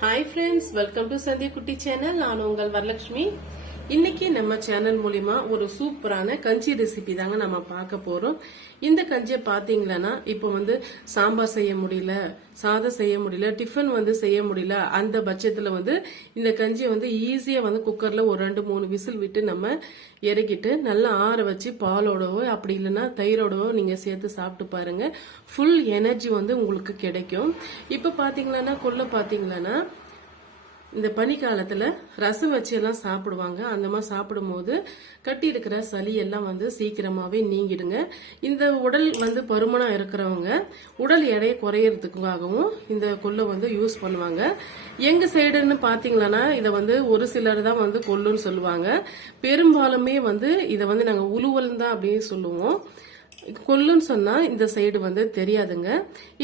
Hi friends welcome to Sandhya Kutti channel நான் உங்கள் வரலட்சுமி. இன்னைக்கு நம்ம சேனல் மூலிமா ஒரு சூப்பரான கஞ்சி ரெசிபி தாங்க நம்ம பார்க்க போறோம். இந்த கஞ்சியை பாத்தீங்களன்னா இப்போ வந்து சாம்பார் செய்ய முடியல சாதம் செய்ய முடியல டிஃபன் வந்து செய்ய முடியல அந்த பட்சத்துல வந்து இந்த கஞ்சியை வந்து ஈஸியா வந்து குக்கர்ல ஒரு ரெண்டு மூணு விசில் விட்டு நம்ம இறக்கிட்டு நல்லா ஆற வச்சு பாலோடவோ அப்படி இல்லைன்னா தயிரோடவோ நீங்க சேர்த்து சாப்பிட்டு பாருங்க. ஃபுல் எனர்ஜி வந்து உங்களுக்கு கிடைக்கும். இப்போ பாத்தீங்கன்னா கொள்ள பாத்தீங்கன்னா இந்த பனிக்காலத்தில் ரசம் வச்சு எல்லாம் சாப்பிடுவாங்க. அந்த மாதிரி சாப்பிடும்போது கட்டி இருக்கிற சளி எல்லாம் வந்து சீக்கிரமாகவே நீங்கிடுங்க. இந்த உடல் வந்து பருமனாக இருக்கிறவங்க உடல் எடையை குறையறதுக்காகவும் இந்த கொள்ளை வந்து யூஸ் பண்ணுவாங்க. எங்கள் சைடுன்னு பார்த்தீங்களன்னா இதை வந்து ஒரு சிலர் தான் வந்து கொள்ளுன்னு சொல்லுவாங்க. பெரும்பாலுமே வந்து இதை வந்து நாங்கள் உழுவல் தான் அப்படின்னு சொல்லுவோம். கொல்லுன்னு சொன்னால் இந்த சைடு வந்து தெரியாதுங்க.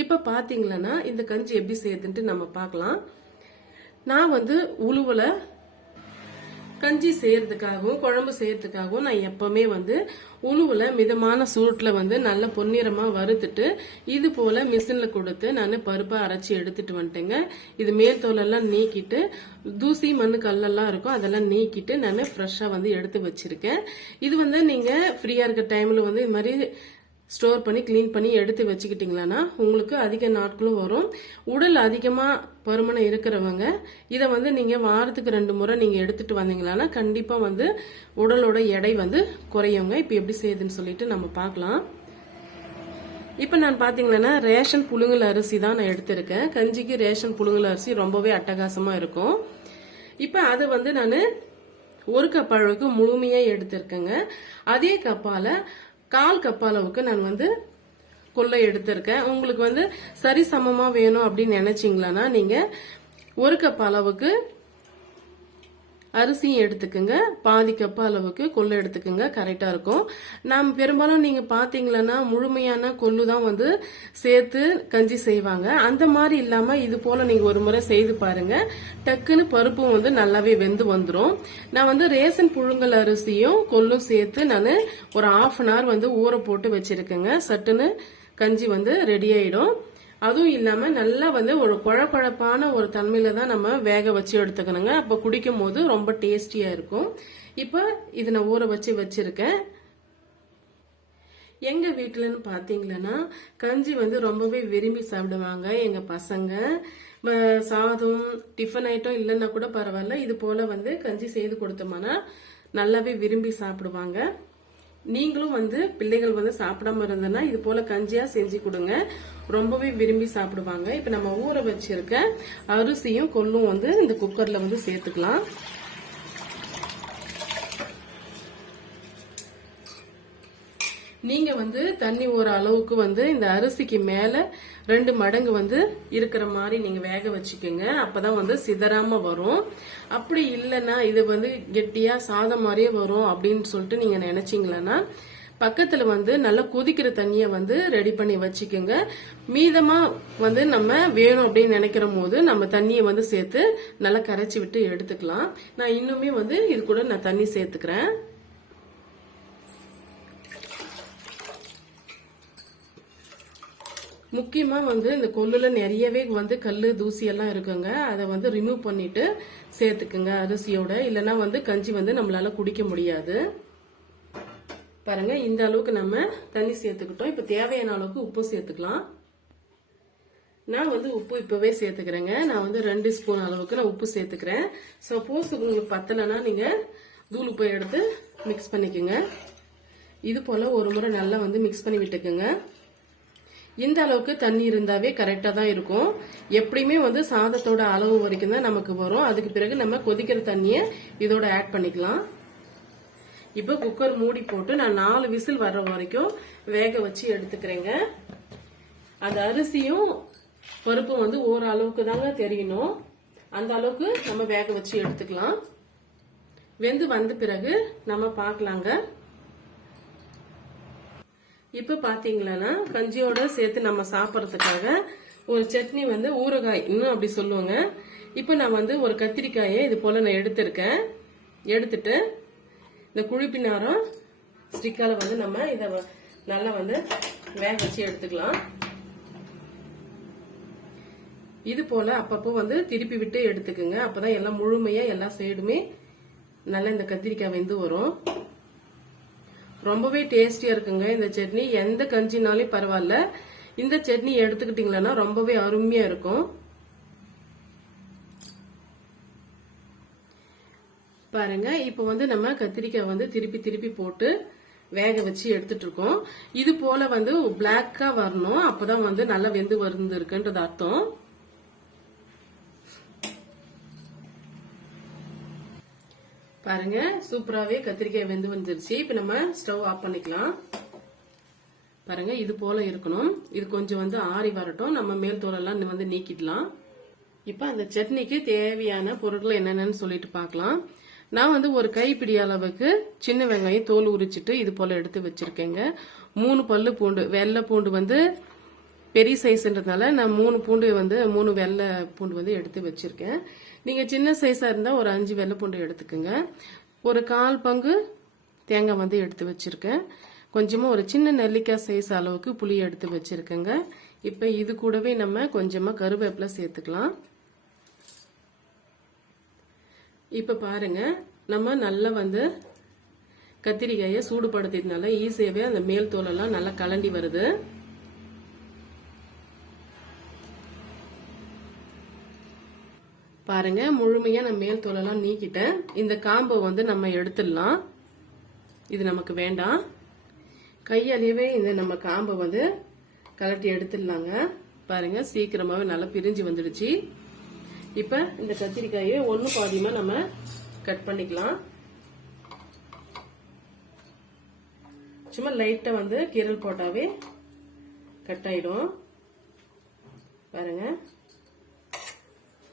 இப்போ பார்த்தீங்களன்னா இந்த கஞ்சி எப்படி செய்யுதுன்ட்டு நம்ம பார்க்கலாம். நான் வந்து உழுவல கஞ்சி செய்யறதுக்காகவும் குழம்பு செய்யறதுக்காகவும் நான் எப்பவுமே வந்து உழுவுல மிதமான சூட்டில் வந்து நல்ல பொன்னிறமா வறுத்துட்டு இது போல மிஷின்ல கொடுத்து நான் பருப்பை அரைச்சி எடுத்துட்டு வந்துட்டேங்க. இது மேல் தோலெல்லாம் நீக்கிட்டு தூசி மண்ணு கல்லெல்லாம் இருக்கும் அதெல்லாம் நீக்கிட்டு நான் ஃப்ரெஷ்ஷா வந்து எடுத்து வச்சிருக்கேன். இது வந்து நீங்க ஃப்ரீயா இருக்க டைம்ல வந்து இது மாதிரி ஸ்டோர் பண்ணி க்ளீன் பண்ணி எடுத்து வச்சுக்கிட்டிங்களான்னா உங்களுக்கு அதிக நாட்களும் வரும். உடல் அதிகமாக பருமனை இருக்கிறவங்க இதை வந்து நீங்கள் வாரத்துக்கு ரெண்டு முறை நீங்கள் எடுத்துகிட்டு வந்தீங்களான்னா கண்டிப்பாக வந்து உடலோட எடை வந்து குறையுங்க. இப்போ எப்படி செய்யுதுன்னு சொல்லிட்டு நம்ம பார்க்கலாம். இப்போ நான் பார்த்தீங்கன்னா ரேஷன் புழுங்கல் அரிசி தான் நான் எடுத்திருக்கேன். கஞ்சிக்கு ரேஷன் புழுங்கல் அரிசி ரொம்பவே அட்டகாசமாக இருக்கும். இப்போ அதை வந்து நான் ஒரு கப் அளவுக்கு முழுமையாக எடுத்திருக்கேங்க. அதே கப்பால் கால் கப் அளவுக்கு நான் வந்து கொள்ளை எடுத்திருக்கேன். உங்களுக்கு வந்து சரி சமமா வேணும் அப்படின்னு நினைச்சீங்களான்னா நீங்க ஒரு கப் அளவுக்கு அரிசியும் எடுத்துக்கோங்க. பாதி கப் அளவுக்கு கொள்ளு எடுத்துக்கோங்க. கரெக்டாக இருக்கும். நாம் பெரும்பாலும் நீங்கள் பார்த்தீங்களன்னா முழுமையான கொள்ளு தான் வந்து சேர்த்து கஞ்சி செய்வாங்க. அந்த மாதிரி இல்லாமல் இது போல் நீங்கள் ஒரு முறை செய்து பாருங்கள் டக்குன்னு பருப்பும் வந்து நல்லாவே வெந்து வந்துடும் நான் வந்து ரேசன் புழுங்கல் அரிசியும் கொள்ளும் சேர்த்து நான் ஒரு ஆஃப் அன் ஹவர் வந்து ஊற போட்டு வச்சிருக்கேங்க. சட்டுன்னு கஞ்சி வந்து ரெடி ஆயிடும். அதுவும் இல்லாம நல்லா வந்து ஒரு குழப்பழப்பான ஒரு தன்மையில தான் நம்ம வேக வச்சு எடுத்துக்கணுங்க. அப்ப குடிக்கும் போது ரொம்ப டேஸ்டியா இருக்கும். இப்ப இதை நான் ஊற வச்சு வச்சிருக்கேன். எங்க வீட்டிலன்னு பாத்தீங்கன்னா கஞ்சி வந்து ரொம்பவே விரும்பி சாப்பிடுவாங்க எங்க பசங்க. சாதம் டிஃபன் ஐட்டம் இல்லைன்னா கூட பரவாயில்ல. இது போல வந்து கஞ்சி செய்து கொடுத்தோம்னா நல்லாவே விரும்பி சாப்பிடுவாங்க. நீங்களும் வந்து பிள்ளைகள் வந்து சாப்பிடாம இருந்தனா இது போல கஞ்சியா செஞ்சு கொடுங்க. ரொம்பவே விரும்பி சாப்பிடுவாங்க. இப்ப நம்ம ஊற வச்சிருக்க அரிசியும் கொள்ளும் வந்து இந்த குக்கர்ல வந்து சேர்த்துக்கலாம். நீங்க வந்து தண்ணி ஒரு அளவுக்கு வந்து இந்த அரிசிக்கு மேல ரெண்டு மடங்கு வந்து இருக்கிற மாதிரி நீங்க வேக வச்சுக்கோங்க. அப்பதான் வந்து சிதறாம வரும். அப்படி இல்லைன்னா இது வந்து கெட்டியா சாதம் மாதிரியே வரும் அப்படின்னு சொல்லிட்டு நீங்க நினைச்சீங்களன்னா பக்கத்துல வந்து நல்லா கொதிக்கிற தண்ணியை வந்து ரெடி பண்ணி வச்சுக்கோங்க. மீதமா வந்து நம்ம வேணும் அப்படின்னு நினைக்கிற போது நம்ம தண்ணியை வந்து சேர்த்து நல்லா கரைச்சி விட்டு எடுத்துக்கலாம். நான் இன்னுமே வந்து இது கூட நான் தண்ணி சேர்த்துக்கிறேன். முக்கியமா வந்து இந்த கொல்லுல நிறையவே வந்து கல்லு தூசி எல்லாம் இருக்குங்க. அதை வந்து ரிமூவ் பண்ணிட்டு சேர்த்துக்குங்க அரிசியோட. இல்லைன்னா வந்து கஞ்சி வந்து நம்மளால குடிக்க முடியாது. பாருங்க இந்த அளவுக்கு நம்ம தண்ணி சேர்த்துக்கிட்டோம். இப்ப தேவையான அளவுக்கு உப்பு சேர்த்துக்கலாம். நான் வந்து உப்பு இப்பவே சேர்த்துக்கிறேங்க. நான் வந்து ரெண்டு ஸ்பூன் அளவுக்கு நான் உப்பு சேர்த்துக்கிறேன். சப்போஸ் உங்களுக்கு பத்தலைன்னா நீங்க தூள் உப்பை எடுத்து மிக்ஸ் பண்ணிக்கோங்க. இது போல ஒரு முறை நல்லா வந்து மிக்ஸ் பண்ணி விட்டுக்குங்க. இந்த அளவுக்கு தண்ணி இருந்தாவே கரெக்டா தான் இருக்கும். எப்படியுமே வந்து சாதத்தோட அளவு வரைக்கும் தான் நமக்கு வரும். அதுக்கு பிறகு நம்ம கொதிக்கிற தண்ணியை இதோட ஆட் பண்ணிக்கலாம். இப்போ குக்கர் மூடி போட்டு நான் நாலு விசில் வர்ற வரைக்கும் வேக வச்சு எடுத்துக்கிறேங்க. அந்த அரிசியும் பருப்பும் வந்து ஓரளவுக்கு தாங்க தெரியணும் அந்த அளவுக்கு நம்ம வேக வச்சு எடுத்துக்கலாம். வெந்து வந்த பிறகு நம்ம பார்க்கலாங்க. இப்ப பாத்தீங்களன்னா கஞ்சியோட சேர்த்து நம்ம சாப்பிட்றதுக்காக ஒரு சட்னி வந்து ஊறுகாய் இன்னும் அப்படி சொல்லுவாங்க. இப்ப நான் வந்து ஒரு கத்திரிக்காயை இது போல நான் எடுத்திருக்கேன். எடுத்துட்டு இந்த குழிப்பினாரம் ஸ்டிக்கால வந்து நம்ம இதை வ- நல்லா வந்து வேக வச்சு எடுத்துக்கலாம். இது போல அப்பப்போ வந்து திருப்பி விட்டு எடுத்துக்குங்க. அப்பதான் எல்லாம் முழுமையா எல்லா சைடுமே நல்லா இந்த கத்திரிக்காய் வெந்து வரும். ரொம்பவே டேஸ்டியா இருக்குங்க இந்த சட்னி. எந்த கஞ்சினாலும் பரவாயில்ல. இந்த சட்னி எடுத்துக்கிட்டீங்களன்னா ரொம்பவே அருமையா இருக்கும். பாருங்க இப்போ வந்து நம்ம கத்திரிக்காய் வந்து திருப்பி திருப்பி போட்டு வேக வச்சு எடுத்துட்டு இருக்கோம். இது போல வந்து பிளாக்கா வரணும். அப்பதான் வந்து நல்லா வெந்து வந்து இருக்குன்றது அர்த்தம். பாருங்க சூப்பராகவே கத்திரிக்காய் வெந்து வந்துருச்சு. இப்போ நம்ம ஸ்டவ் ஆஃப் பண்ணிக்கலாம். பாருங்க இது போல இருக்கணும். இது கொஞ்சம் வந்து ஆறி வரட்டும். நம்ம மேல் தோலெல்லாம் வந்து நீக்கிடலாம். இப்போ அந்த சட்னிக்கு தேவையான பொருட்கள் என்னென்னு சொல்லிட்டு பார்க்கலாம். நான் வந்து ஒரு கைப்பிடி அளவுக்கு சின்ன வெங்காயம் தோல் உரிச்சிட்டு இது போல எடுத்து வச்சிருக்கேங்க. மூணு பல்லு பூண்டு வெள்ளை பூண்டு வந்து பெரிய சைஸ்ன்றதுனால நான் மூணு பூண்டு வந்து மூணு வெள்ளை பூண்டு வந்து எடுத்து வச்சிருக்கேன். நீங்கள் சின்ன சைஸாக இருந்தால் ஒரு அஞ்சு வெள்ளை பூண்டு எடுத்துக்கோங்க. ஒரு கால் பங்கு தேங்காய் வந்து எடுத்து வச்சுருக்கேன். கொஞ்சமாக ஒரு சின்ன நெல்லிக்காய் சைஸ் அளவுக்கு புளி எடுத்து வச்சுருக்கேங்க. இப்போ இது கூடவே நம்ம கொஞ்சமாக கருவேப்பிலை சேர்த்துக்கலாம். இப்போ பாருங்க நம்ம நல்லா வந்து கத்திரிக்காயை சூடுபடுத்தினால ஈஸியாகவே அந்த மேல் தோலெல்லாம் நல்லா கலண்டி வருது. பாருங்க முழுமையா நான் மேல் தோலெல்லாம் நீக்கிட்டேன். இந்த காம்பை வந்து நம்ம எடுத்துடலாம். இது நமக்கு வேண்டாம். கையாலேயே இந்த நம்ம காம்பை வந்து கலட்டி எடுத்துடலாங்க. பாருங்க சீக்கிரமாவே நல்லா பிரிஞ்சு வந்துடுச்சு. இப்ப இந்த கத்திரிக்காயை ஒன்னு பாதியமா நம்ம கட் பண்ணிக்கலாம். சும்மா லைட்டா வந்து கீரல் போட்டாவே கட் ஆயிடும். பாருங்க.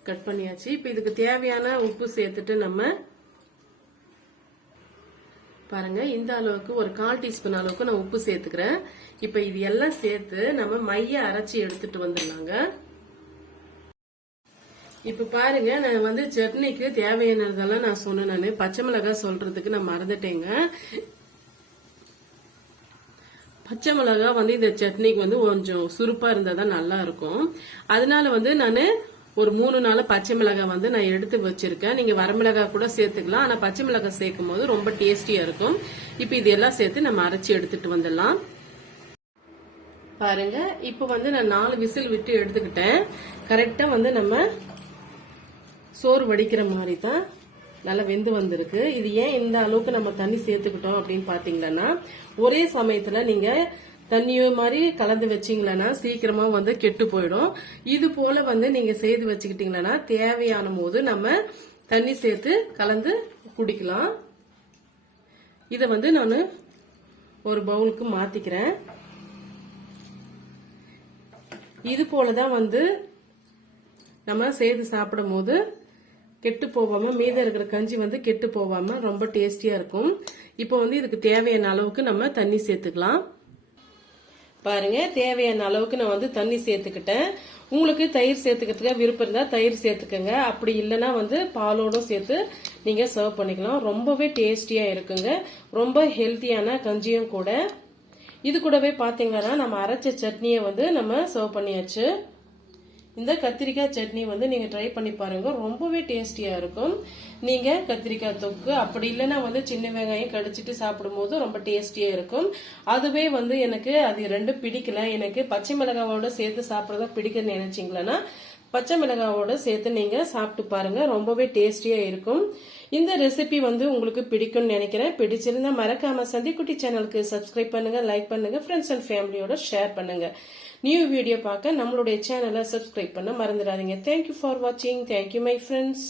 கட் பண்ணியாச்சு. இப்ப இதுக்கு தேவையான உப்பு சேர்த்துட்டு நம்ம பாருங்க இந்த அளவுக்கு ஒரு கால் டீஸ்பூன் அளவுக்கு நான் உப்பு சேர்த்துக்கிறேன். இப்ப இது எல்லாம் சேர்த்து நம்ம மைய அரைச்சி எடுத்துட்டு வந்துடலாங்க. இப்ப பாருங்க நான் வந்து சட்னிக்கு தேவையானதெல்லாம் நான் சொன்னேன் நான். பச்சை மிளகாய் சொல்றதுக்கு நான் மறந்துட்டேங்க. பச்சை மிளகாய் வந்து இந்த சட்னிக்கு வந்து கொஞ்சம் சுருப்பா இருந்தால் தான் நல்லா இருக்கும். அதனால வந்து நான் ஒரு மூணு நாள் பச்சை மிளகாய் வந்து நான் எடுத்து வச்சிருக்கேன். நீங்க வரமிளகாய் கூட சேர்த்துக்கலாம். ஆனா பச்சை மிளகாய் சேர்க்கும் போது ரொம்ப டேஸ்டியா இருக்கும். இப்ப இதெல்லாம் சேர்த்து நம்ம அரைச்சி எடுத்துட்டு வந்துடலாம். பாருங்க. இப்ப வந்து நான் நாலு விசில் விட்டு எடுத்துக்கிட்டேன். கரெக்டா வந்து நம்ம சோறு வடிக்கிற மாதிரி தான் நல்லா வெந்து வந்திருக்கு. இது ஏன் இந்த அளவுக்கு நம்ம தண்ணி சேர்த்துக்கிட்டோம் அப்படின்னு பாத்தீங்கன்னா ஒரே சமயத்துல நீங்க தண்ணியோ மாதிரி கலந்து வச்சீங்களன்னா சீக்கிரமா வந்து கெட்டு போயிடும். இது போல வந்து நீங்க செய்து வச்சுக்கிட்டீங்கன்னா தேவையான போது நம்ம தண்ணி சேர்த்து கலந்து குடிக்கலாம். இதை வந்து நான் ஒரு பவுலுக்கு மாத்திக்கிறேன். இது போலதான் வந்து நம்ம செய்து சாப்பிடும் போது கெட்டு போகாம மீதம் இருக்கிற கஞ்சி வந்து கெட்டு போகாம ரொம்ப டேஸ்டியா இருக்கும். இப்போ வந்து இதுக்கு தேவையான அளவுக்கு நம்ம தண்ணி சேர்த்துக்கலாம். பாருங்க தேவையான அளவுக்கு நான் வந்து தண்ணி சேர்த்துக்கிட்டேன். உங்களுக்கு தயிர் சேர்த்துக்கிறதுக்கு விருப்பம் இருந்தால் தயிர் சேர்த்துக்கோங்க. அப்படி இல்லைன்னா வந்து பாலோடும் சேர்த்து நீங்கள் சர்வ் பண்ணிக்கலாம். ரொம்பவே டேஸ்டியாக இருக்குங்க. ரொம்ப ஹெல்த்தியான கஞ்சியும் கூட. இது கூடவே பார்த்தீங்கன்னா நம்ம அரைச்ச சட்னியை வந்து நம்ம சர்வ் பண்ணியாச்சு. இந்த கத்திரிக்காய் சட்னி வந்து நீங்க ட்ரை பண்ணி பாருங்க. ரொம்பவே டேஸ்டியா இருக்கும். நீங்க கத்திரிக்காய் தொக்கு அப்படி இல்லைன்னா வந்து சின்ன வெங்காயம் கடிச்சிட்டு சாப்பிடும் போது ரொம்ப டேஸ்டியா இருக்கும். அதுவே வந்து எனக்கு அது ரெண்டும் பிடிக்கல. எனக்கு பச்சை மிளகாவோட சேர்த்து சாப்பிடறதா பிடிக்குன்னு நினைச்சீங்களா பச்சை மிளகாவோட சேர்த்து நீங்க சாப்பிட்டு பாருங்க. ரொம்பவே டேஸ்டியா இருக்கும். இந்த ரெசிபி வந்து உங்களுக்கு பிடிக்கும்னு நினைக்கிறேன். பிடிச்சிருந்தா மறக்காம சந்திக்குட்டி சேனலுக்கு சப்ஸ்கிரைப் பண்ணுங்க லைக் பண்ணுங்க ஃப்ரெண்ட்ஸ் அண்ட் ஃபேமிலியோட ஷேர் பண்ணுங்க. நியூ வீடியோ பார்க்க நம்மளுடைய சேனலை சப்ஸ்கிரைப் பண்ண மறந்துடாதீங்க. தேங்க்யூ ஃபார் வாட்சிங் தேங்க்யூ மை ஃப்ரெண்ட்ஸ்